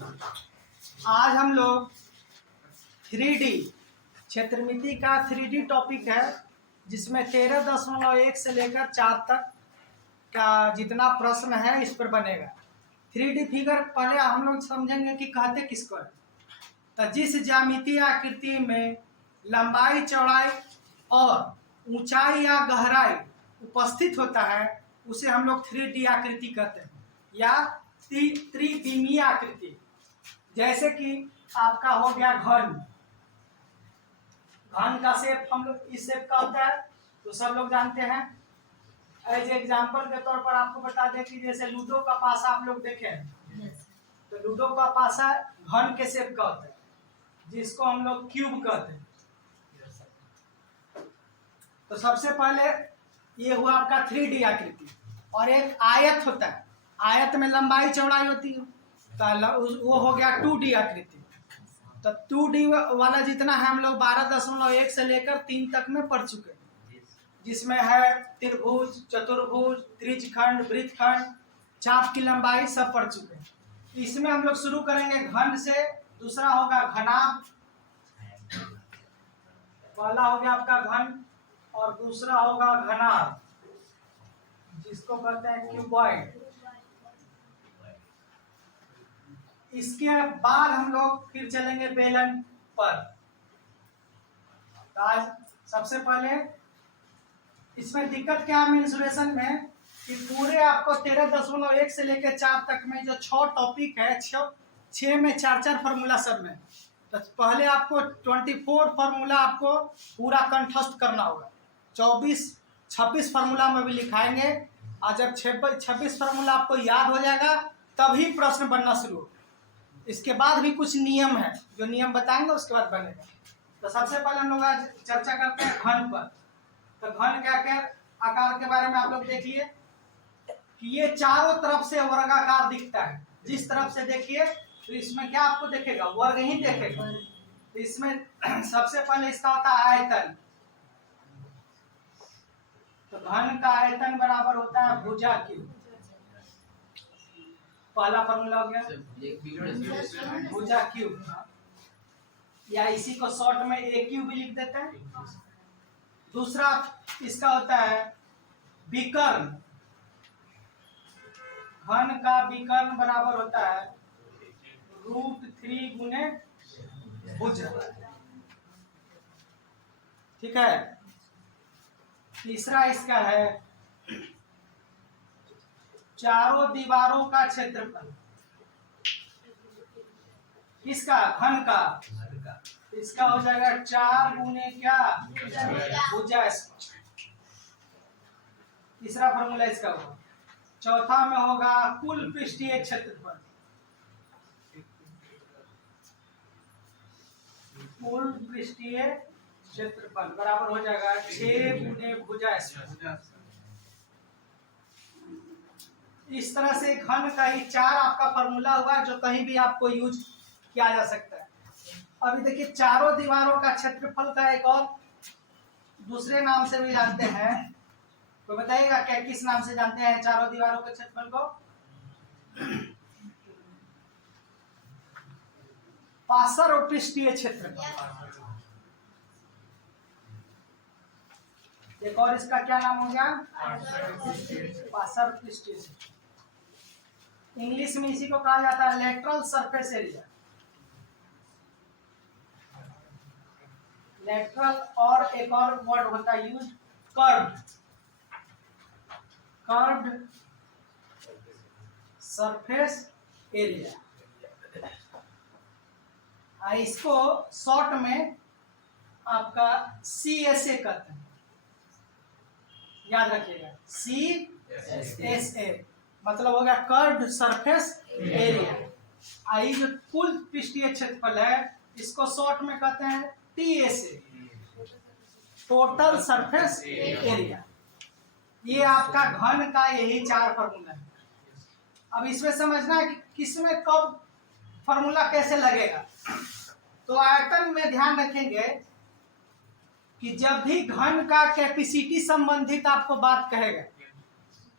आज हम लोग 3D क्षेत्रमिति का 3D टॉपिक है, जिसमें 13.1 से लेकर 4 तक का जितना प्रश्न है इस पर बनेगा। 3D फिगर पहले हम लोग समझेंगे कि कहते किसको है। तो जिस ज्यामितीय आकृति में लंबाई, चौड़ाई और ऊंचाई या गहराई उपस्थित होता है उसे हम लोग 3D आकृति कहते हैं या त्रिविमीय आकृति। जैसे कि आपका हो गया घन। घन का शेप हम लोग इस शेप का होता है, तो सब लोग जानते हैं। एज एग्जाम्पल के तौर पर आपको बता दें कि जैसे लूडो का पासा आप लोग देखे हैं, तो लूडो का पासा घन के शेप का होता है, जिसको हम लोग क्यूब कहते हैं। तो सबसे पहले ये हुआ आपका 3D आकृति। और एक आयत होता है, आयत में लंबाई चौड़ाई होती है, तो वो हो गया 2D आकृति। तो 2D वाला जितना है हम लोग 12.1 से लेकर 3 तक में पढ़ चुके हैं, जिसमें है त्रिभुज, चतुर्भुज, त्रिज्यखंड, वृत्तखंड, चाप की लंबाई सब पढ़ चुके हैं। इसमें हम लोग शुरू करेंगे घन से। दूसरा होगा घनाभ, पहला हो गया आपका घन और दूसरा होगा घनाभ, जिसको कहते हैं क्यूबॉइड। इसके बाद हम लोग फिर चलेंगे बेलन पर। तो आज सबसे पहले इसमें दिक्कत क्या है मेंसुरेशन में कि पूरे आपको 13.1 से लेकर 4 तक में जो 6 टॉपिक है, 6 में 4 फार्मूला सब में। तो पहले आपको 24 फार्मूला आपको पूरा कंठस्थ करना होगा। 26 फार्मूला में भी लिखाएंगे, और जब 26 फार्मूला आपको याद हो जाएगा तभी प्रश्न बनना शुरू होगा। इसके बाद भी कुछ नियम है, जो नियम बताएंगे उसके बाद बनेगा। तो सबसे पहले हम लोग आज चर्चा करते हैं घन पर। तो घन क्या क्या आकार के बारे में आप लोग देख लिए कि ये चारों तरफ से वर्गाकार दिखता है। जिस तरफ से देखिए तो इसमें क्या आपको देखेगा, वर्ग ही देखेगा। तो इसमें सबसे पहले इसका होता है आयतन। तो घन का आयतन बराबर होता है भुजा क्यूब। पहला फॉर्मूला हो गया भुजा क्यूब, या इसी को शॉर्ट में ए क्यूब भी लिख देते हैं। दूसरा इसका होता है विकर्ण। घन का विकर्ण बराबर होता है √3 गुने भुजा। ठीक है। तीसरा इसका है चारों दीवारों का क्षेत्रफल। किसका? घन का। इसका हो जाएगा 4 गुने क्या? भुजा। तीसरा फॉर्मूला इसका होगा। चौथा में होगा कुल पृष्ठीय क्षेत्रफल। कुल पृष्ठीय क्षेत्रफल बराबर हो जाएगा 6 गुने भुजा। इस तरह से घन का ही 4 आपका फॉर्मूला हुआ, जो कहीं भी आपको यूज किया जा सकता है। अभी देखिए, चारों दीवारों का क्षेत्रफल का एक और दूसरे नाम से भी जानते हैं। तो बताइएगा क्या, किस नाम से जानते हैं चारों दीवारों के क्षेत्रफल को? पार्श्व और पृष्ठीय क्षेत्रफल। एक और इसका क्या नाम हो गया? पार्श्व पृष्ठीय क्षेत्रफल। इंग्लिश में इसी को कहा जाता है लेटरल सरफेस एरिया। लेटरल और एक और वर्ड होता है use, curved. Curved surface area. इसको शॉर्ट में आपका CSA कहते हैं। याद रखिएगा, CSA मतलब हो गया कर्व्ड सरफेस एरिया। ये जो कुल पृष्ठीय क्षेत्रफल है इसको शॉर्ट में कहते हैं TSA, टोटल सरफेस एरिया। ये आपका घन का यही 4 फॉर्मूला है। अब इसमें समझना है कि किसमें कब फॉर्मूला कैसे लगेगा। तो आयतन में ध्यान रखेंगे कि जब भी घन का कैपेसिटी संबंधित आपको बात कहेगा,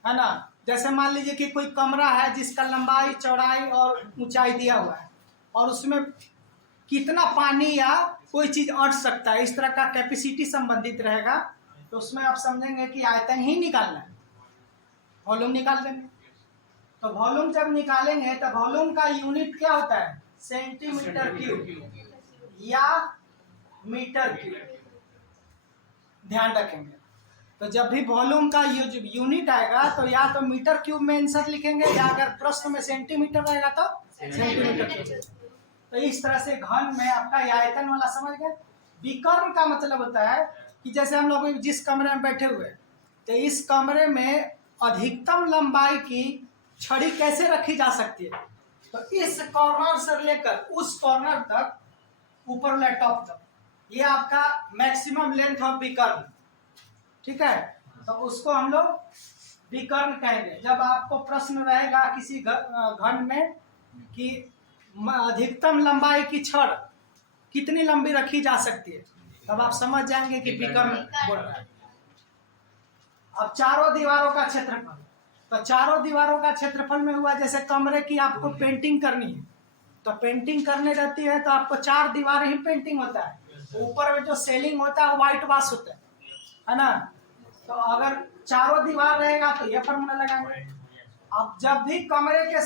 है ना, जैसे मान लीजिए कि कोई कमरा है जिसका लंबाई चौड़ाई और ऊंचाई दिया हुआ है और उसमें कितना पानी या कोई चीज अट सकता है, इस तरह का कैपेसिटी संबंधित रहेगा, तो उसमें आप समझेंगे कि आयतन ही निकालना है, वॉल्यूम निकाल देंगे। तो वॉल्यूम जब निकालेंगे तो वॉल्यूम का यूनिट क्या होता है, सेंटीमीटर क्यूब या मीटर क्यूब, ध्यान रखेंगे। तो जब भी वॉल्यूम का यूनिट आएगा तो या तो मीटर क्यूब में आंसर लिखेंगे, या अगर प्रश्न में सेंटीमीटर रहेगा तो सेंटीमीटर क्यूब। तो इस तरह से घन में आपका ये आयतन वाला समझ गए। विकर्ण का मतलब होता है कि जैसे हम लोग जिस कमरे में बैठे हुए, तो इस कमरे में अधिकतम लंबाई की छड़ी कैसे रखी जा सकती है, तो इस कॉर्नर से लेकर उस कॉर्नर तक, ऊपर वाला टॉप तक, ये आपका मैक्सिमम लेंथ ऑफ विकर्ण, ठीक है। तो उसको हम लोग विकर्ण कहेंगे। जब आपको प्रश्न रहेगा किसी घन में कि अधिकतम लंबाई की छड़ कितनी लंबी रखी जा सकती है, तब आप समझ जाएंगे कि विकर्ण बोल रहा है। अब चारों दीवारों का क्षेत्रफल, तो चारों दीवारों का क्षेत्रफल में हुआ जैसे कमरे की आपको पेंटिंग करनी है, तो पेंटिंग करने रहती है तो आपको 4 दीवारें ही पेंटिंग होता है, ऊपर में जो सेलिंग होता है व्हाइट वॉश होता है ना। तो अगर चारों दीवार रहेगा तो ये फॉर्मूला लगाएंगे। अब जब भी कमरे के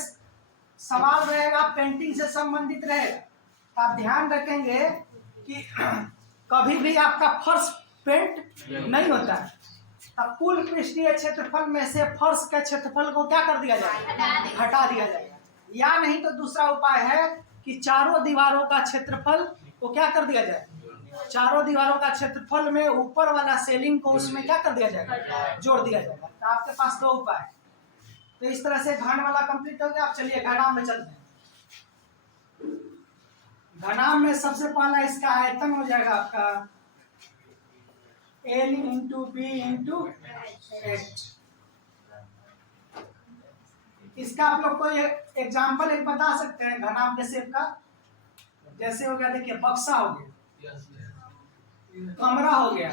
सवाल रहेगा पेंटिंग से संबंधित रहेगा, तो आप ध्यान रखेंगे कि कभी भी आपका फर्श पेंट नहीं होता है, तब कुल पृष्ठीय क्षेत्रफल में से फर्श के क्षेत्रफल को क्या कर दिया जाएगा, हटा दिया जाएगा। या नहीं तो दूसरा उपाय है कि चारों दीवारों का क्षेत्रफल को क्या कर दिया जाए, चारों दीवारों का क्षेत्रफल में ऊपर वाला सेलिंग को उसमें क्या कर दिया जाएगा, जोड़ दिया जाएगा। तो आपके पास 2 उपाय है। तो इस तरह से घन वाला कंप्लीट हो गया। आप चलिए घनाभ में चलते हैं। घनाभ में सबसे पहला इसका आयतन हो जाएगा आपका L into B into H. इसका आप लोग कोई एग्जाम्पल एक बता सकते हैं घनाभ के शेप का? जैसे हो गया, देखिए बक्सा हो गया, कमरा हो गया,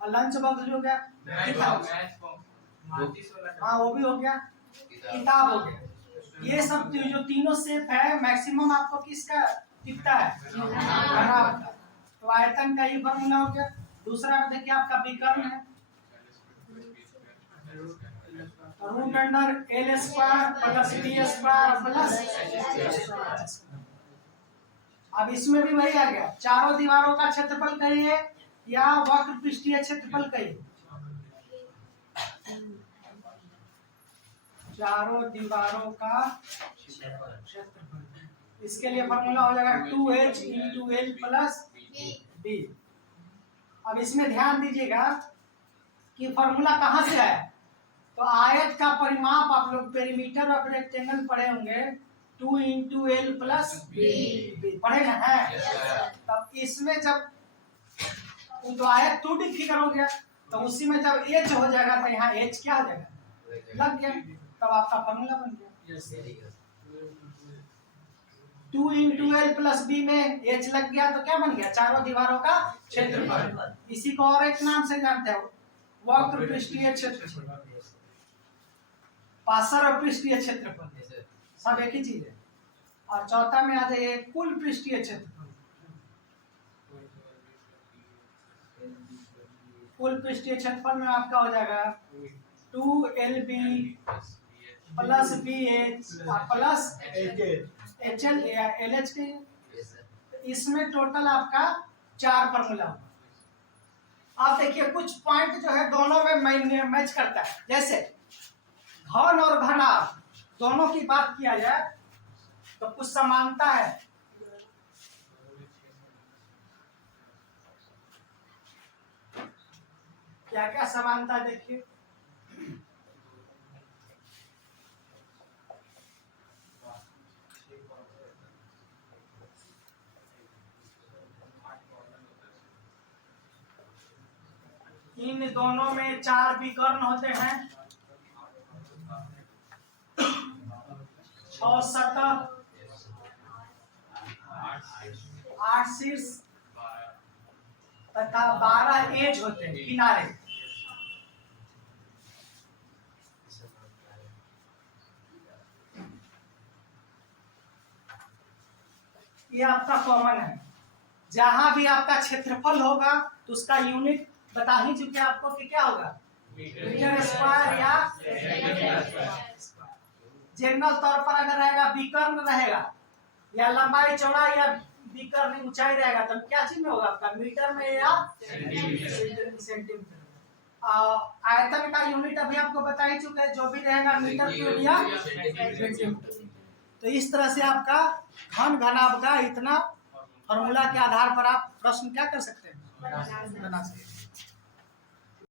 और लंच बॉक्स हो गया, हाँ वो भी हो गया, किताब हो गया। ये सब जो तीनों शेप है मैक्सिमम आपको किसका दिखता है, घनाभ का। तो आयतन का ये फॉर्मूला हो गया। दूसरा में देखिए आपका विकर्ण है, root under L square plus B square plus. अब इसमें भी वही आ गया, चारों दीवारों का क्षेत्रफल कहिए या वक्र पृष्ठीय क्षेत्रफल कहिए, चारों दीवारों का क्षेत्रफल। इसके लिए फॉर्मूला हो जाएगा 2H into L plus B। अब इसमें ध्यान दीजिएगा कि फॉर्मूला कहाँ से आया। तो आयत का परिमाप आप लोग पेरीमीटर ऑफ रेक्टेंगल पढ़े होंगे, 2 इंटू एल प्लस बी पढ़े ना है। तब इसमें जब तो आयत 2D फिगर हो गया, तो उसी में जब एच हो जाएगा तो यहाँ एच क्या हो जाएगा, लग गया, तब आपका फॉर्मूला बन गया। 2 इंटू एल प्लस बी में एच लग गया तो क्या बन गया, चारों दीवारों का क्षेत्रफल। इसी को और एक नाम से जानते हो, वक्र पृष्ठीय क्षेत्रफल, पार्श्व पृष्ठीय क्षेत्रफल, सब एक ही चीज है। और चौथा में आ जाइए कुल पृष्ठीय क्षेत्रफल। कुल पृष्ठीय क्षेत्रफल में आपका हो जाएगा 2LB plus BH plus HL या LH के। इसमें टोटल आपका 4 फॉर्मूला होगा। आप देखिए कुछ पॉइंट जो है दोनों में मैच करता है। जैसे घन और घनाभ दोनों की बात किया जाए तो कुछ समानता है। क्या क्या समानता देखिए, इन दोनों में 4 विकर्ण होते हैं, 6 सतह, 8 शीर्ष तथा 12 एज होते हैं, किनारे। ये आपका कॉमन है। जहां भी आपका क्षेत्रफल होगा तो उसका यूनिट बता ही चुके आपको कि क्या होगा, मीटर स्क्वायर या जनरल तौर पर अगर रहेगा विकर्ण रहेगा या लंबाई चौड़ाई या विकर्ण ऊंचाई रहेगा तो क्या चीज में होगा आपका, मीटर में या सेंटीमीटर। आयतन का यूनिट अभी आपको बता ही चुके हैं, जो भी रहेगा मीटर क्यूब या सेंटीमीटर। तो इस तरह से आपका घन घनाभ का इतना फॉर्मूला के आधार पर आप प्रश्न क्या कर सकते हैं, बना सकते हैं।